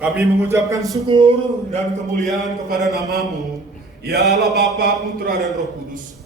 Kami mengucapkan syukur dan kemuliaan kepada nama-Mu, ya Allah Bapa, Putra dan Roh Kudus,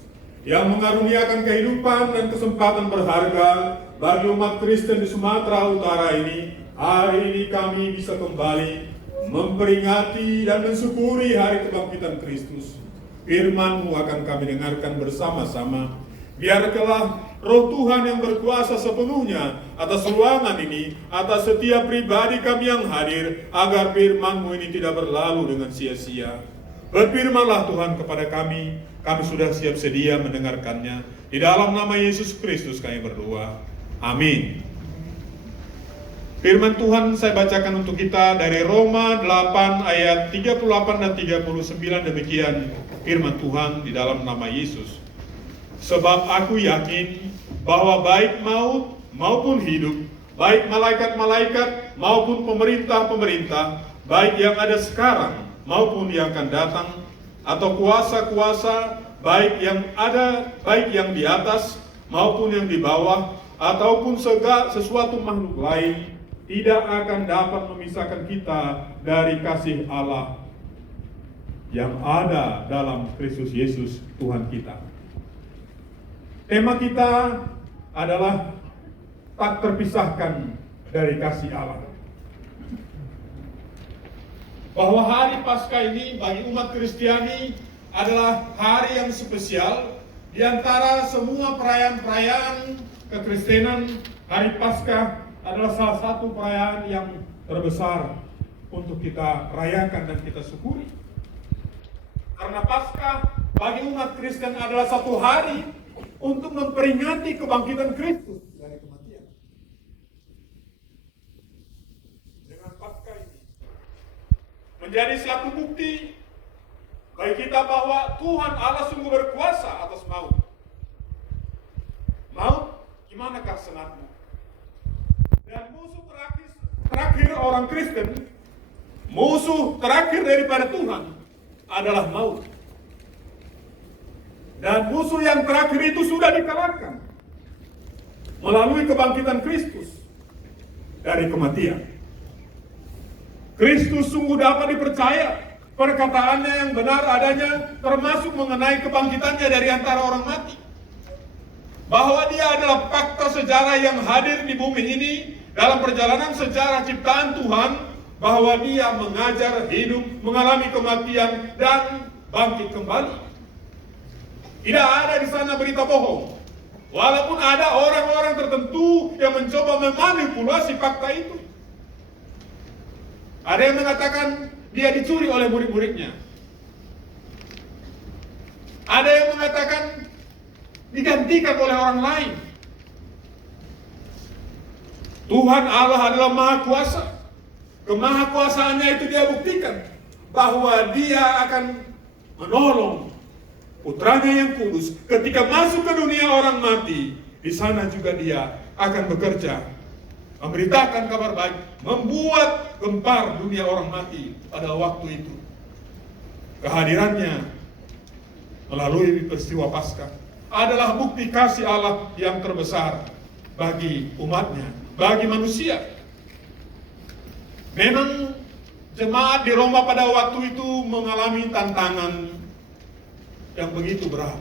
yang mengaruniakan kehidupan dan kesempatan berharga bagi umat Kristen di Sumatera Utara ini. Hari ini kami bisa kembali memperingati dan mensyukuri hari kebangkitan Kristus. Firman-Mu akan kami dengarkan bersama-sama. Biarkanlah Roh Tuhan yang berkuasa sepenuhnya atas ruangan ini, atas setiap pribadi kami yang hadir, agar firman-Mu ini tidak berlalu dengan sia-sia. Berfirmanlah Tuhan kepada kami sudah siap sedia mendengarkannya. Di dalam nama Yesus Kristus kami berdoa. Amin. Firman Tuhan saya bacakan untuk kita dari Roma 8 ayat 38 dan 39, demikian firman Tuhan di dalam nama Yesus. Sebab aku yakin bahwa baik maut maupun hidup, baik malaikat-malaikat maupun pemerintah-pemerintah, baik yang ada sekarang maupun yang akan datang, atau kuasa-kuasa, baik yang ada, baik yang di atas maupun yang di bawah, ataupun segala sesuatu makhluk lain, tidak akan dapat memisahkan kita dari kasih Allah yang ada dalam Kristus Yesus Tuhan kita. Tema kita adalah tak terpisahkan dari kasih Allah. Bahwa hari Paskah ini bagi umat Kristiani adalah hari yang spesial. Di antara semua perayaan-perayaan kekristenan, hari Paskah adalah salah satu perayaan yang terbesar untuk kita rayakan dan kita syukuri. Karena Paskah bagi umat Kristen adalah satu hari untuk memperingati kebangkitan Kristus dari kematian. Dengan Paskah ini menjadi satu bukti bagi kita bahwa Tuhan Allah sungguh berkuasa atas maut. Maut, gimanakah senatmu? Dan musuh terakhir orang Kristen, musuh terakhir daripada Tuhan adalah maut. Dan musuh yang terakhir itu sudah dikalahkan melalui kebangkitan Kristus dari kematian. Kristus sungguh dapat dipercaya, perkataannya yang benar adanya, termasuk mengenai kebangkitannya dari antara orang mati. Bahwa dia adalah fakta sejarah yang hadir di bumi ini dalam perjalanan sejarah ciptaan Tuhan, bahwa dia mengajar hidup, mengalami kematian, dan bangkit kembali. Tidak ada di sana berita bohong. Walaupun ada orang-orang tertentu yang mencoba memanipulasi fakta itu. Ada yang mengatakan dia dicuri oleh murid-muridnya. Ada yang mengatakan digantikan oleh orang lain. Tuhan Allah adalah Maha Kuasa. Kemahakuasaannya itu dia buktikan bahwa dia akan menolong putranya yang kudus ketika masuk ke dunia orang mati. Di sana juga dia akan bekerja, memberitakan kabar baik, membuat gempar dunia orang mati pada waktu itu. Kehadirannya melalui peristiwa Paskah adalah bukti kasih Allah yang terbesar bagi umatnya, bagi manusia. Memang jemaat di Roma pada waktu itu mengalami tantangan yang begitu berat.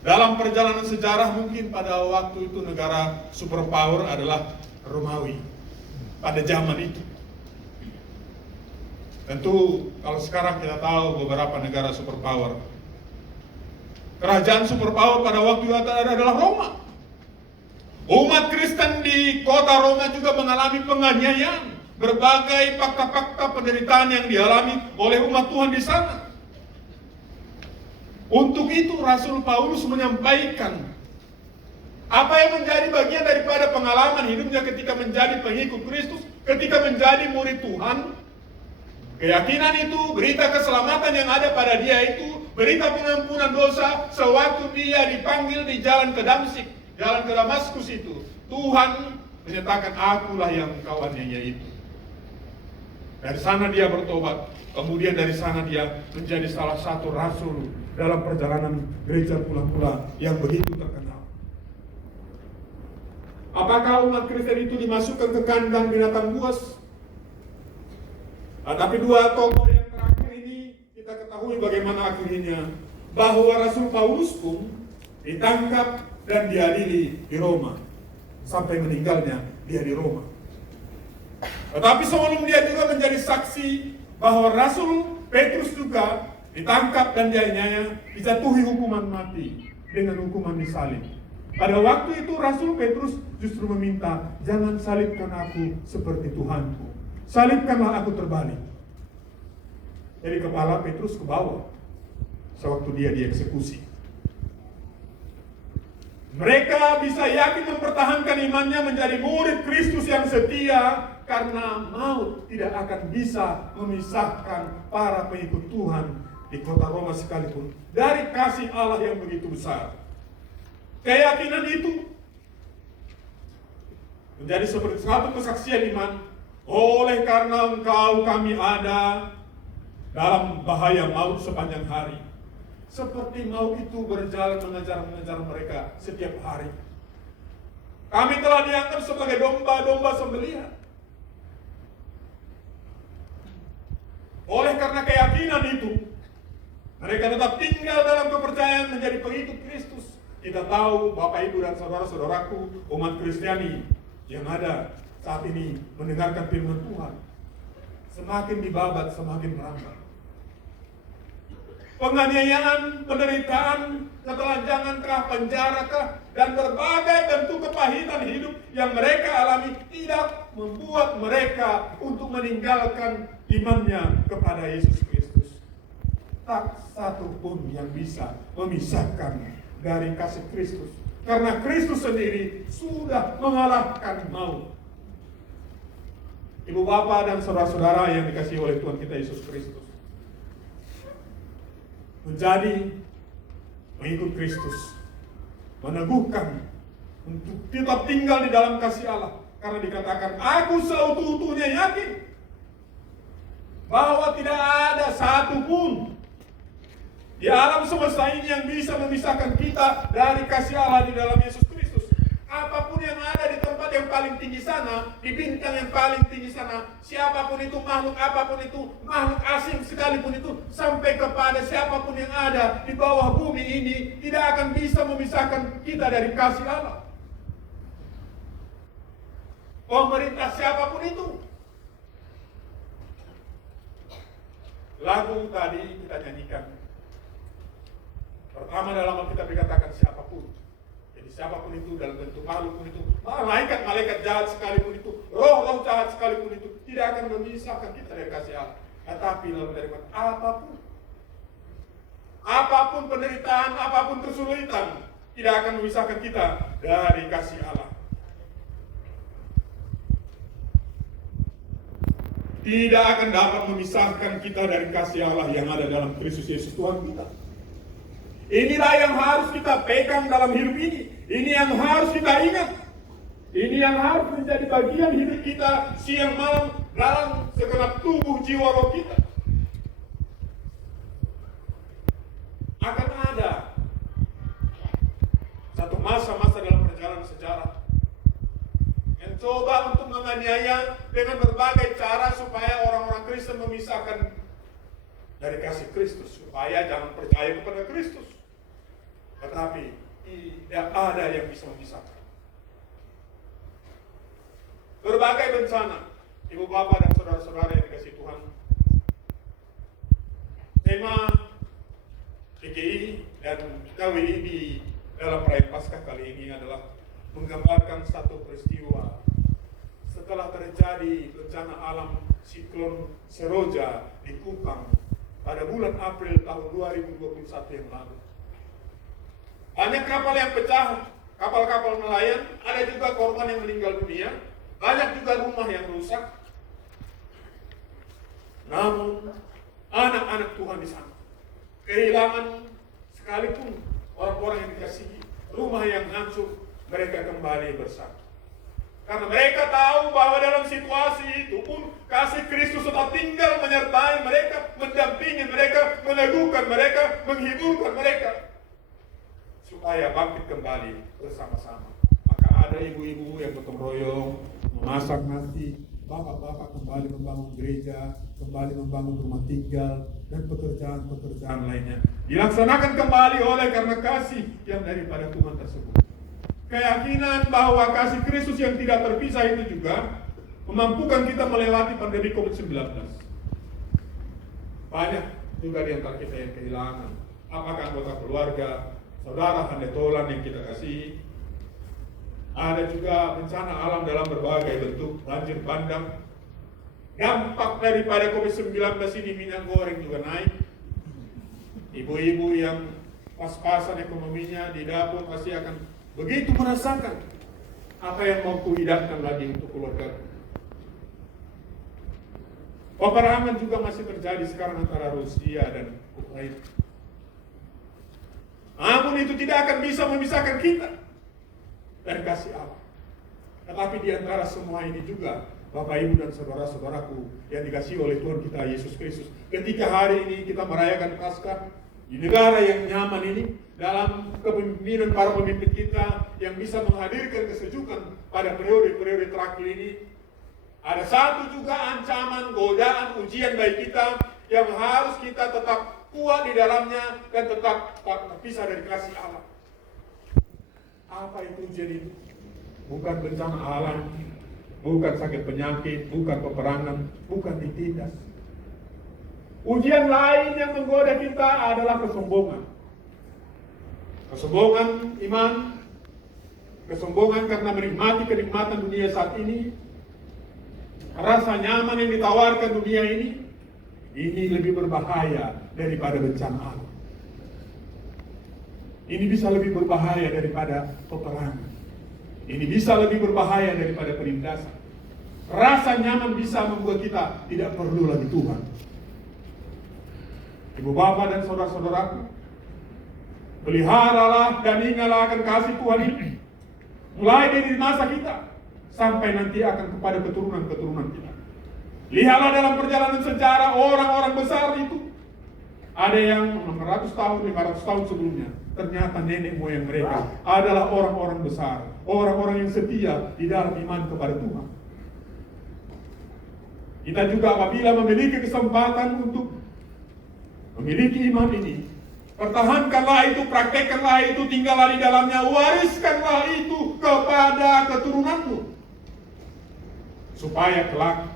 Dalam perjalanan sejarah mungkin pada waktu itu negara superpower adalah Romawi pada zaman itu. Tentu kalau sekarang kita tahu beberapa negara superpower. Kerajaan superpower pada waktu itu adalah Roma. Umat Kristen di kota Roma juga mengalami penganiayaan, berbagai fakta-fakta penderitaan yang dialami oleh umat Tuhan di sana. Untuk itu Rasul Paulus menyampaikan apa yang menjadi bagian daripada pengalaman hidupnya ketika menjadi pengikut Kristus, ketika menjadi murid Tuhan. Keyakinan itu, berita keselamatan yang ada pada dia itu, berita pengampunan dosa sewaktu dia dipanggil di jalan ke Damsyik, jalan ke Damaskus itu. Tuhan menyatakan, akulah yang kau aniaya itu. Dari sana dia bertobat, kemudian dari sana dia menjadi salah satu rasul dalam perjalanan gereja pula-pula yang begitu terkenal. Apakah umat Kristen itu dimasukkan ke kandang binatang buas? Tapi dua tokoh yang terakhir ini kita ketahui bagaimana akhirnya, bahwa Rasul Paulus pun ditangkap dan diadili di Roma. Sampai meninggalnya dia di Roma. Tetapi sebelum dia juga menjadi saksi bahwa Rasul Petrus juga ditangkap dan dianiaya, dijatuhi hukuman mati dengan hukuman disalib. Pada waktu itu Rasul Petrus justru meminta, jangan salibkan aku seperti Tuhanku, salibkanlah aku terbalik. Jadi kepala Petrus ke bawah sewaktu dia dieksekusi. Mereka bisa yakin mempertahankan imannya menjadi murid Kristus yang setia, karena maut tidak akan bisa memisahkan para pengikut Tuhan di kota Roma sekalipun dari kasih Allah yang begitu besar. Keyakinan itu menjadi seperti satu kesaksian iman. Oleh karena engkau kami ada dalam bahaya maut sepanjang hari. Seperti maut itu berjalan mengejar mereka setiap hari. Kami telah dianggap sebagai domba-domba sembelihan. Oleh karena keyakinan itu, mereka tetap tinggal dalam kepercayaan menjadi pengikut Kristus. Kita tahu Bapak Ibu dan saudara-saudaraku, umat Kristiani yang ada saat ini mendengarkan firman Tuhan, semakin dibabat, semakin merambah. Penganiayaan, penderitaan, ketelanjangankah, penjarakah, dan berbagai bentuk kepahitan hidup yang mereka alami tidak membuat mereka untuk meninggalkan imannya kepada Yesus Kristus. Tak satu pun yang bisa memisahkan dari kasih Kristus, karena Kristus sendiri sudah mengalahkan maut. Ibu bapak dan saudara-saudara yang dikasihi oleh Tuhan kita Yesus Kristus, menjadi mengikut Kristus meneguhkan untuk tetap tinggal di dalam kasih Allah, karena dikatakan, aku seutuh-utuhnya yakin bahwa tidak ada satu pun di alam semesta ini yang bisa memisahkan kita dari kasih Allah di dalam Yesus Kristus. Apapun yang ada di tempat yang paling tinggi sana, di bintang yang paling tinggi sana, siapapun itu, makhluk apapun itu, makhluk asing sekalipun itu, sampai kepada siapapun yang ada di bawah bumi ini, tidak akan bisa memisahkan kita dari kasih Allah. Pemerintah siapapun itu. Lagu tadi kita nyanyikan. Pertama dalam Alkitab dikatakan siapapun. Jadi siapapun itu, dalam bentuk makhluk pun itu, malaikat jahat sekalipun itu, roh jahat sekalipun itu, tidak akan memisahkan kita dari kasih Allah. Tetapi dalam kalimat apapun, apapun penderitaan, apapun kesulitan, tidak akan memisahkan kita dari kasih Allah. Tidak akan dapat memisahkan kita dari kasih Allah yang ada dalam Kristus Yesus Tuhan kita. Inilah yang harus kita pegang dalam hidup ini. Ini yang harus kita ingat. Ini yang harus menjadi bagian hidup kita siang malam dalam segenap tubuh jiwa roh kita. Akan ada satu masa-masa dalam perjalanan sejarah yang coba untuk menganiaya dengan berbagai cara supaya orang-orang Kristen memisahkan dari kasih Kristus, supaya jangan percaya kepada Kristus. Tetapi tidak ada yang bisa memisahkan. Berbagai bencana, ibu bapak dan saudara-saudara yang dikasihi Tuhan. Tema PGI dan KWI di dalam perayaan Paskah kali ini adalah menggambarkan satu peristiwa setelah terjadi bencana alam siklon Seroja di Kupang pada bulan April tahun 2021 yang lalu. Banyak kapal yang pecah, kapal-kapal nelayan, ada juga korban yang meninggal dunia, banyak juga rumah yang rusak. Namun anak-anak Tuhan di sana kehilangan, sekalipun orang-orang yang dikasihi, rumah yang hancur, mereka kembali bersatu. Karena mereka tahu bahwa dalam situasi itu pun kasih Kristus tetap tinggal menyertai mereka, mendampingi mereka, meneguhkan mereka, menghiburkan mereka, supaya bangkit kembali bersama-sama. Maka ada ibu-ibu yang gotong royong, memasak nasi, bapak-bapak kembali membangun gereja, kembali membangun rumah tinggal, dan pekerjaan-pekerjaan lainnya dilaksanakan kembali oleh karena kasih yang daripada Tuhan tersebut. Keyakinan bahwa kasih Kristus yang tidak terpisah itu juga memampukan kita melewati pandemi COVID-19. Banyak juga di antara kita yang kehilangan, apakah anggota keluarga, saudara handetolan yang kita kasihi. Ada juga bencana alam dalam berbagai bentuk, banjir bandang. Dampak daripada COVID-19 ini, minyak goreng juga naik. Ibu-ibu yang pas-pasan ekonominya di dapur pasti akan begitu merasakan apa yang mau kuhidangkan lagi untuk keluarga. Peperangan juga masih terjadi sekarang antara Rusia dan Ukraina. Namun itu tidak akan bisa memisahkan kita dari kasih Allah. Tetapi di antara semua ini juga, Bapak Ibu dan saudara-saudaraku yang dikasihi oleh Tuhan kita Yesus Kristus, ketika hari ini kita merayakan Paskah di negara yang nyaman ini, dalam kepemimpinan para pemimpin kita yang bisa menghadirkan kesejukan pada periode-periode terakhir ini, ada satu juga ancaman, godaan, ujian bagi kita yang harus kita tetap kuat di dalamnya dan tetap terpisah dari kasih Allah. Apa itu ujian itu? Bukan bencana alam, bukan sakit penyakit, bukan peperangan, bukan ditindas. Ujian lain yang menggoda kita adalah kesombongan. Kesombongan iman, kesombongan karena menikmati kenikmatan dunia saat ini, rasa nyaman yang ditawarkan dunia ini lebih berbahaya daripada bencana alam. Ini bisa lebih berbahaya daripada peperangan. Ini bisa lebih berbahaya daripada penindasan. Rasa nyaman bisa membuat kita tidak perlu lagi Tuhan. Ibu bapak dan saudara-saudaraku, peliharalah dan ingatlah akan kasih Tuhan ini, mulai dari masa kita sampai nanti akan kepada keturunan-keturunan kita. Lihatlah dalam perjalanan sejarah orang-orang besar itu, ada yang 600 tahun, 500 tahun sebelumnya, ternyata nenek moyang mereka adalah orang-orang besar, orang-orang yang setia di dalam iman kepada Tuhan. Kita juga apabila memiliki kesempatan untuk memiliki iman ini, pertahankanlah itu, praktekkanlah itu, tinggallah di dalamnya, wariskanlah itu kepada keturunanmu, supaya kelak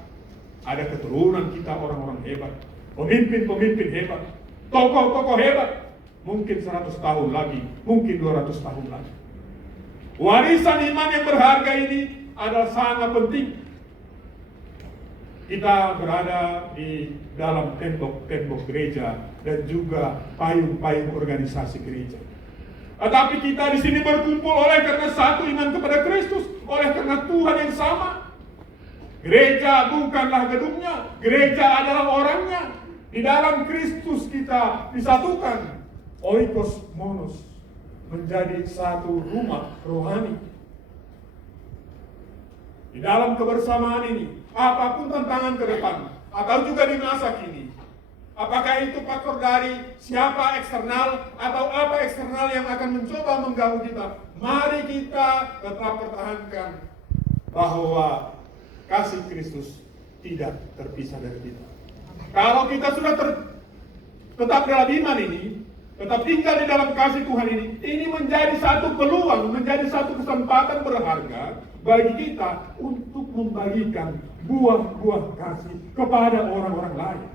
ada keturunan kita orang-orang hebat, pemimpin-pemimpin hebat, tokoh-tokoh hebat, mungkin 100 tahun lagi, mungkin 200 tahun lagi. Warisan iman yang berharga ini adalah sangat penting. Kita berada di dalam tembok-tembok gereja dan juga payung-payung organisasi gereja. Tetapi kita di sini berkumpul oleh karena satu iman kepada Kristus, oleh karena Tuhan yang sama. Gereja bukanlah gedungnya, gereja adalah orangnya. Di dalam Kristus kita disatukan. oikos monos, menjadi satu rumah rohani. Di dalam kebersamaan ini, apapun tantangan ke depan, atau juga di masa kini, apakah itu faktor dari siapa eksternal atau apa eksternal yang akan mencoba mengganggu kita, mari kita tetap pertahankan bahwa kasih Kristus tidak terpisah dari kita. Kalau kita sudah tetap dalam iman ini, tetap tinggal di dalam kasih Tuhan ini menjadi satu peluang, menjadi satu kesempatan berharga bagi kita untuk membagikan buah-buah kasih kepada orang-orang lain.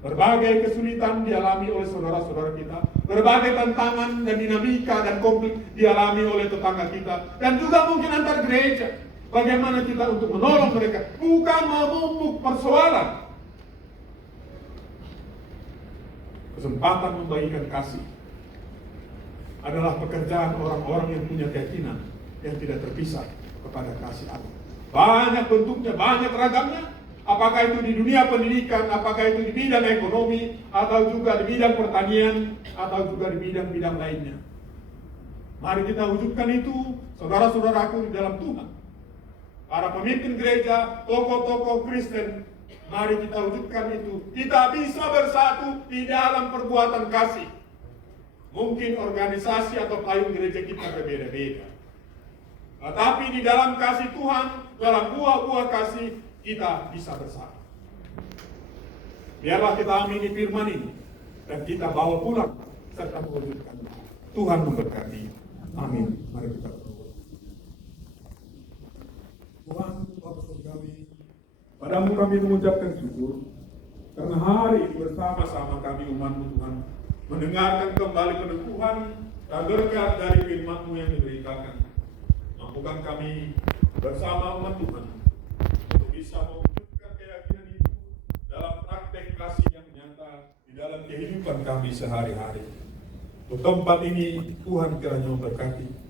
Berbagai kesulitan dialami oleh saudara-saudara kita, berbagai tantangan dan dinamika dan konflik dialami oleh tetangga kita, dan juga mungkin antar gereja. Bagaimana kita untuk menolong mereka, bukan memumpuk persoalan. Kesempatan membagikan kasih adalah pekerjaan orang-orang yang punya keyakinan yang tidak terpisah kepada kasih Allah. Banyak bentuknya, banyak ragamnya. Apakah itu di dunia pendidikan, apakah itu di bidang ekonomi, atau juga di bidang pertanian, atau juga di bidang-bidang lainnya. Mari kita wujudkan itu, saudara-saudaraku di dalam Tuhan. Para pemimpin gereja, tokoh-tokoh Kristen, mari kita wujudkan itu. Kita bisa bersatu di dalam perbuatan kasih. Mungkin organisasi atau payung gereja kita berbeda-beda. Tetapi di dalam kasih Tuhan, dalam buah-buah kasih, kita bisa bersatu. Biarlah kita amini firman ini dan kita bawa pulang serta mewujudkan. Tuhan memberkati. Amin. Mari kita berdoa. Tuhan Bapa Surgawi, padamu kami mengucapkan syukur karena hari ini bersama-sama kami umat-Mu Tuhan mendengarkan kembali peneguhan dan berkat dari firman-Mu yang diberitakan. Mampukan kami bersama umat Tuhan bisa mewujudkan keyakinan itu dalam praktek kasih yang nyata di dalam kehidupan kami sehari-hari. Untuk tempat ini Tuhan kiranya memberkati.